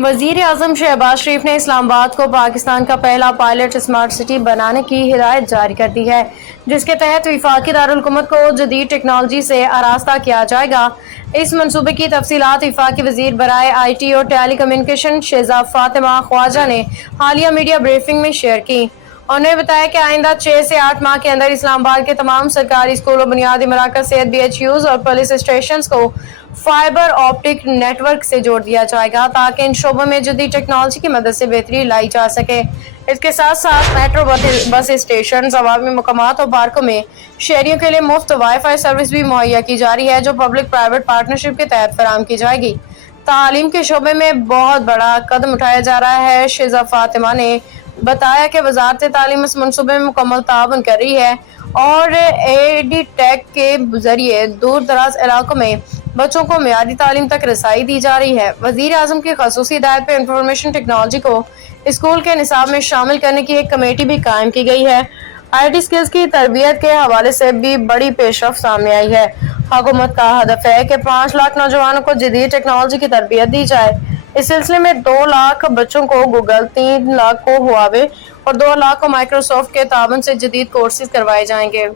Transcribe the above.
वजीर आजम शहबाज शरीफ ने इस्लामाबाद को पाकिस्तान का पहला पायलट स्मार्ट सिटी बनाने की हिदायत जारी कर दी है, जिसके तहत वफाकी दारुल-हुकूमत को जदीद टेक्नोलॉजी से आरास्ता किया जाएगा। इस मंसूबे की तफसीलात वफाकी वजीर बराए IT और टेली कम्युनिकेशन शहजाद फातिमा ख्वाजा ने हालिया मीडिया ब्रीफिंग में शेयर की। उन्होंने बताया कि आइंदा 6 से 8 माह के अंदर इस्लामाबाद के तमाम सरकारी स्कूलों, बुनियादी मराकज, सेहत, BHUs और पुलिस स्टेशन को फाइबर ऑप्टिक नेटवर्क से जोड़ दिया जाएगा, ताकि इन शोबों में जदीद टेक्नोलॉजी की मदद से बेहतरी लाई जा सके। इसके साथ साथ मेट्रो बस स्टेशन, अवामी मकामात और पार्कों में शहरियों के लिए मुफ्त वाईफाई सर्विस भी मुहैया की जा रही है, जो पब्लिक प्राइवेट पार्टनरशिप के तहत फराहम की जाएगी। तालीम के शोबे में बहुत बड़ा कदम उठाया जा रहा है। शहजाद फातिमा ने बताया कि वजारत तालीम इस मनसूबे में मुकम्मल ताउन कर रही है और एडीटेक के जरिए दूर दराज इलाकों में बच्चों को मियारी तालीम तक रसाई दी जा रही है। वजीर आजम की खसूसी हिदायत पर इंफॉर्मेशन टेक्नोलॉजी को स्कूल के निसाब में शामिल करने की एक कमेटी भी कायम की गई है। IT स्किल्स की तरबियत के हवाले से भी बड़ी पेशरफ सामने आई है। हुकूमत का हदफ है कि 5 लाख नौजवानों को जदीद टेक्नोलॉजी की तरबियत दी जाए। इस सिलसिले में 2 लाख बच्चों को गूगल, 3 लाख को हुआवे और 2 लाख को माइक्रोसॉफ्ट के ताबन से जदीद कोर्सेज करवाए जाएंगे।